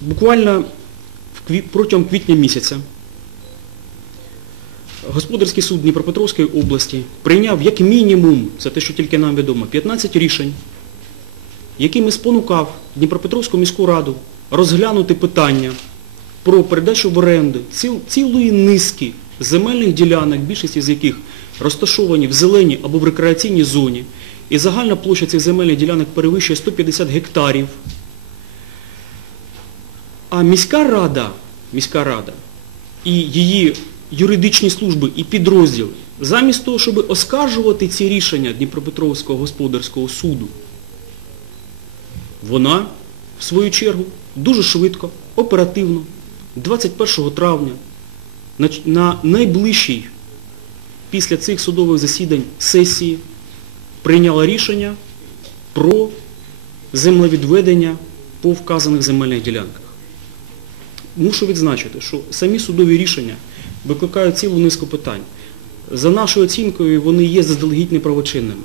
Буквально протягом квітня місяця Господарський суд Дніпропетровської області прийняв як мінімум, це те, що тільки нам відомо, 15 рішень, якими спонукав Дніпропетровську міську раду розглянути питання про передачу в оренду ціл- цілої низки земельних ділянок, більшість з яких розташовані в зеленій або в рекреаційній зоні, і загальна площа цих земельних ділянок перевищує 150 гектарів. А міська рада, міська рада і її юридичні служби і підрозділи, замість того, щоб оскаржувати ці рішення Дніпропетровського господарського суду, вона, в свою чергу, дуже швидко, оперативно, 21 травня, на, на найближчій після цих судових засідань сесії прийняла рішення про землевідведення по вказаних земельних ділянках. Мушу відзначити, що самі судові рішення викликають цілу низку питань. За нашою оцінкою, вони є заздалегідь неправочинними.